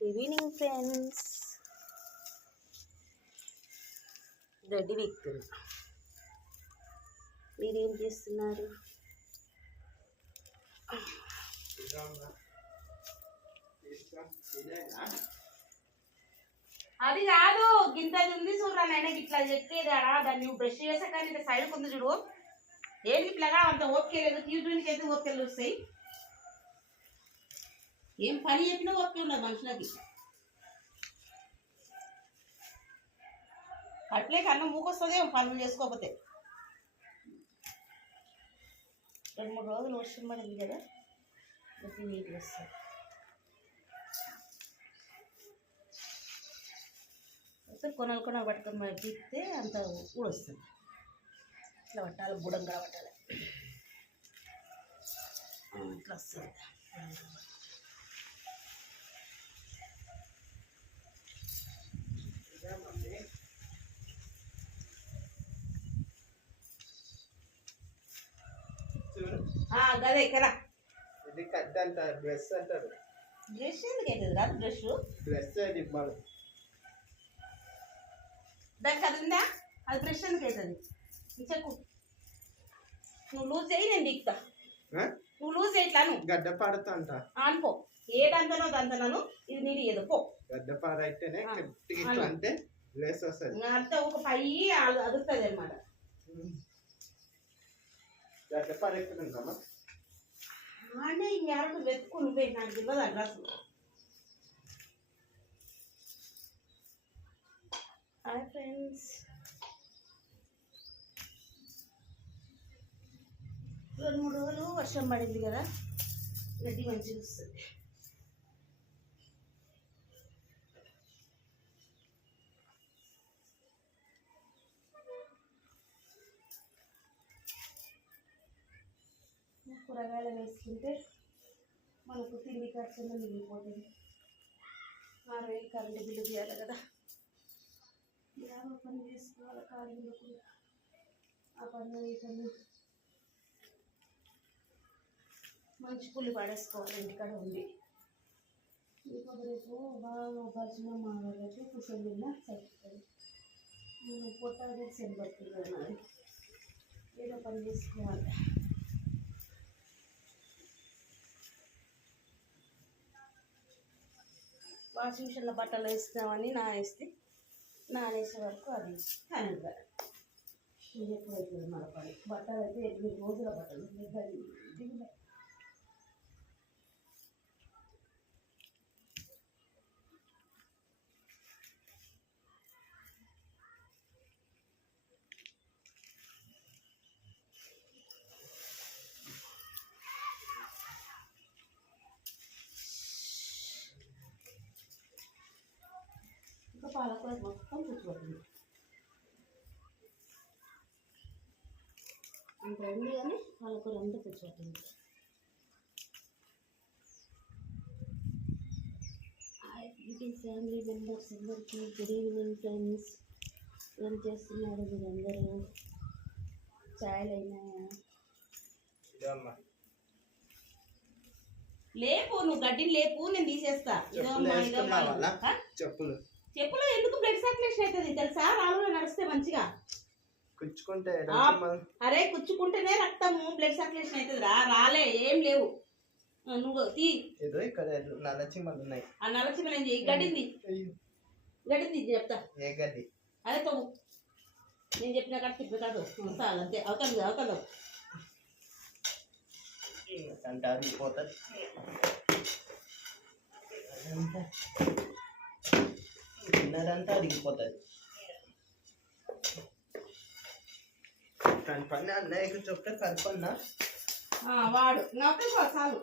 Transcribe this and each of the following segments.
Good evening friends గడ్డి వీక్తున్నా మీరేం చేస్తున్నారు? అది కాదు గింతది ఉంది చూడరా నాయన ఇట్లా చెప్పేది ఆడ. దాన్ని బ్రష్ చేసాక సైడ్ ఉంది చూడు. ఏంటి ఇట్లాగా అంత ఓపిక లేదు ట్యూట్యూన్కి అయితే ఓపికలు వస్తాయి. ఏం పని చెప్పినా ఓపిక ఉండదు మనుషులకి. కట్లేక అన్నం మూకొస్తుంది పనులు చేసుకోకపోతే. రెండు మూడు రోజులు వర్షం పడింది కదా ప్రతి నీళ్ళు వస్తుంది. వస్తే కొనాలి కొనాలి పట్టుకొని తిప్పితే అంత కూడా వస్తుంది. ఇట్లా పట్టాలి బుడంగా పట్టాలి. ఇట్లా వస్తుంది ఆ, గదే ఇక్కడ. ఇది కట్ అంటారు డ్రెస్ అంటారు. బ్రష్ ఎందుకు అవుతుంది కాదు బ్రష్ డ్రెస్ అది మనం దానికి అది ఉందా? అది బ్రష్ ఎందుకు అవుతుంది చెక్కు నువ్వు లూజ్ చేయి నేను దిగుతా ఆ? నువ్వు లూజ్ చేయట్లాను గడ్డ పాడుతుంట అనుకో ఏదంతనో దంతనను ఇది నీది ఏదో పో. గడ్డ పాడైతేనే ఇట్లా అంటే డ్రెస్ వస్తుంది. అంతా ఒక పై అదుగుతుంది అనమాట గడ్డ పాడైతుందమ్మా ఆడే ఇంకెవరు వెతుకు నువ్వే నాకు ఇవ్వదు అడ్రస్ హాయ్ ఫ్రెండ్స్ రెండు మూడు రోజులు వర్షం పడింది కదా. గడ్డి మంచిగా వస్తుంది కూరగాయలు వేసుకుంటే మనకు తిండి ఖర్చు మిగిలిపోతుంది ఆరు వేలు కరెంటు బిల్లు తీయాలి కదా. యాభై పని చేసుకోవాలి ఖాళీ ఉండకుండా. ఆ పన్ను ఈ పన్ను మంచి పుల్లి పడేసుకోవాలి ఇంటికాడ ఉంది ఇంకొక రేపు బాగా మా వాళ్ళకి కుషన్ తిన్నా సరిపోతుంది. నేను పొట్టాలు సెలబడుతుంది కదా ఏదో పని చేసుకోవాలి. వాషింగ్ మిషన్లో బట్టలు వేస్తామని నానేస్తే నానేసే వరకు అది కానీ ఇది ఎప్పుడు అవుతుంది మన పని? బట్టలు అయితే ఎనిమిది రోజుల బట్టలు? దిగ- పాలకూర మొత్తం కూర్చోబెట్టింది అంత ఉంది కానీ పాలకూర అంతా కూర్చోబెట్టింది బ్యూటీ ఫ్యామిలీ మెంబర్స్ అందరికీ గుడ్ ఈవినింగ్ ఫ్రెండ్స్. ఏం చేస్తున్నారు మీరందరూ? ఛాయలు అయినాయా? లేపు నువ్వు గడ్డిని లేపు నేను తీసేస్తా. ఇదో చెప్పులు. చెప్పులు ఎందుకు బ్లడ్ సర్క్యులేషన్ అవుతుంది తెలుసా? రాళ్ళు నడిస్తే మంచిగా. కుచ్చుకుంటే అరే కుచ్చుకుంటేనే రక్తము బ్లడ్ సర్క్యులేషన్ అవుతుంది రా. రాలే ఏం లేవు. నువ్వు తీ. ఏదో ఇక్కడ నల్ల చీమలు ఉన్నాయి ఆ ఏం చేయి గడింది గడింది చెప్తా. ఏ గడ్డి? అదే తవ్వు. నేను చెప్పిన కాడ తిప్పి కాదు. చాలు అంతే. అవుతుంది అవుతుంది అంటే అరిగిపోతుంది అదంతా. ఉన్నదంతా దిగిపోతుంది దాని అన్నయ్యకు చెప్తే కనుక్కున్నా వాడు. నాకు చాలు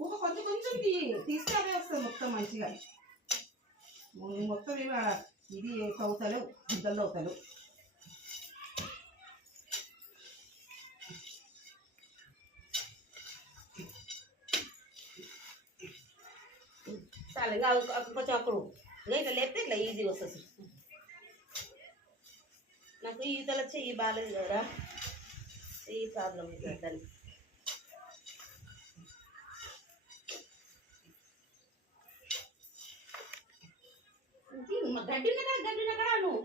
ఒక కొంచెం కొంచెం తీ వస్తుంది మొత్తం మంచిగా. మొత్తం ఇవి ఇది తవ్వుతలేవు ఇద్దరు అవుతలేవు చాలు ఇంకా కొంచెం అప్పుడు ఇట్లా లేపితే ఇట్లా ఈజీగా వస్తుంది. నాకు ఈ వచ్చే ఈ బాగాలేదు కదరా. ఈ ప్రాబ్లం దాన్ని గడ్డి ఉన్న కదా గడ్డి ఉన్న నువ్వు?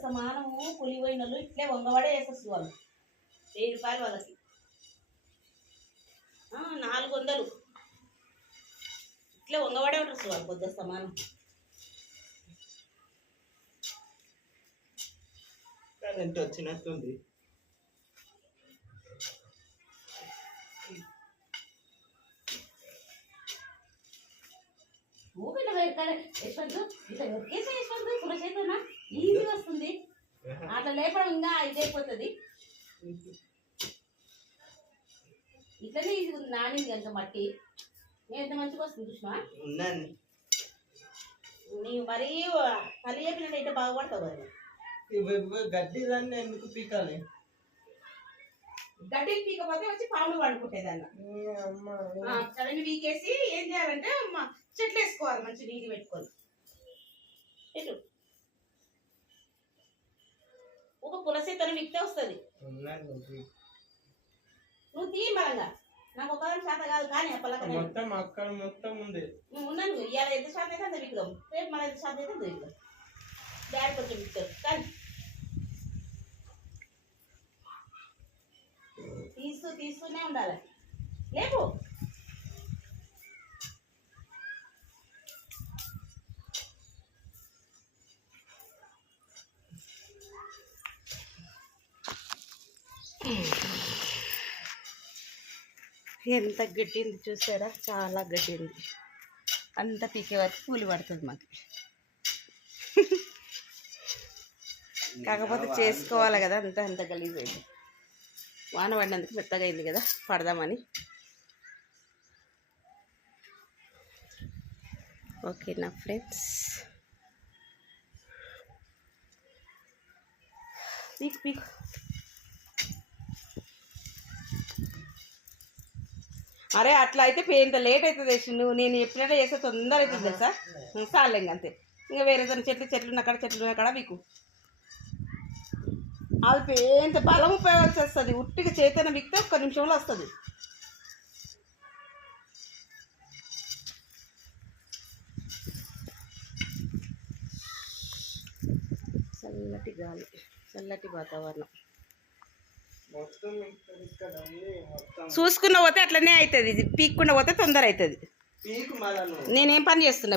సమానము పులిపోయిన వాళ్ళు ఇట్లే వంగవాడే వేసేస్తారు వాళ్ళు వెయ్యి రూపాయలు వాళ్ళకి. ఆ, నాలుగు వందలు. ఇట్లా వంగవాడే ఉంటారు వాళ్ళు పొద్దు సమానం. కరెంట్ వచ్చినట్టుంది? ఊపిన వేరకాల యశ్వంత్ ఇట్లా ఎక్కేసే యశ్వంత్ పురచేతన ఈజీ వస్తుంది. అట్లా లేపడం ఇంకా ఇదైపోతుంది ఇట్లనే ఈజీ ఉంది. నానింది కనుక మట్టి. ఎంత మంచిగా వస్తుంది చూసినా? నీవు మరీ కలి చెప్పినట్టు అయితే బాగుపడతావు గడ్డి దాన్ని ఎందుకు పీకాలి? గడ్డి పీకపోతే వచ్చి పాములు అమ్మ. అవన్నీ వీకేసి ఏం చేయాలంటే చెట్లు వేసుకోవాలి మంచి నీటి పెట్టుకొని. పులసేతను విక్తే వస్తుంది. నువ్వు తీ మరంగా నాకు ఒక శాత కాదు కానీ పలక మొత్తం అక్కడ మొత్తం ఉంది నువ్వు ఉన్నాను ఇవాళ ఎంత శాతం అయితే అంత విక్కుదాం రేపు మన ఎంత శాతం అయితే అంత విక్కుదాం డాడీ కొంచెం విక్తారు కానీ తీస్తూ తీస్తూనే ఉండాలి. లేపు. ఎంత గడ్డింది చూసారా? చాలా గడ్డింది అంత పీకే వరకు కూలి పడుతుంది మాకు. కాకపోతే చేసుకోవాలి కదా అంత అంత గలీజ్ అయింది వాన పడినందుకు మెత్తగా అయింది కదా పడదామని. ఓకే నా ఫ్రెండ్స్. Peak peak. అరే అట్లా అయితే ఇంత లేట్ అవుతుంది నువ్వు నేను ఎప్పుడైనా చేస్తే తొందర అవుతుంది తెలుసా? చాలే ఇంక అంతే. ఇంకా వేరే చెట్లు చెట్లు ఉన్న కాడ చెట్లు ఉన్న కాడ మీకు అది ఎంత బలం ఉపయోగాల్సి వస్తుంది ఉట్టిగా చేతన మిక్తే ఒక్క నిమిషంలో వస్తుంది. చల్లటి గాలి చల్లటి వాతావరణం మొత్తం ఇక్కడ ఇక్కడ ఉంది మొత్తం చూసుకున్న పోతే అట్లనే అవుతుంది ఇది. పీక్కుండా పోతే తొందర అవుతుంది. నేనేం పని చేస్తున్నా?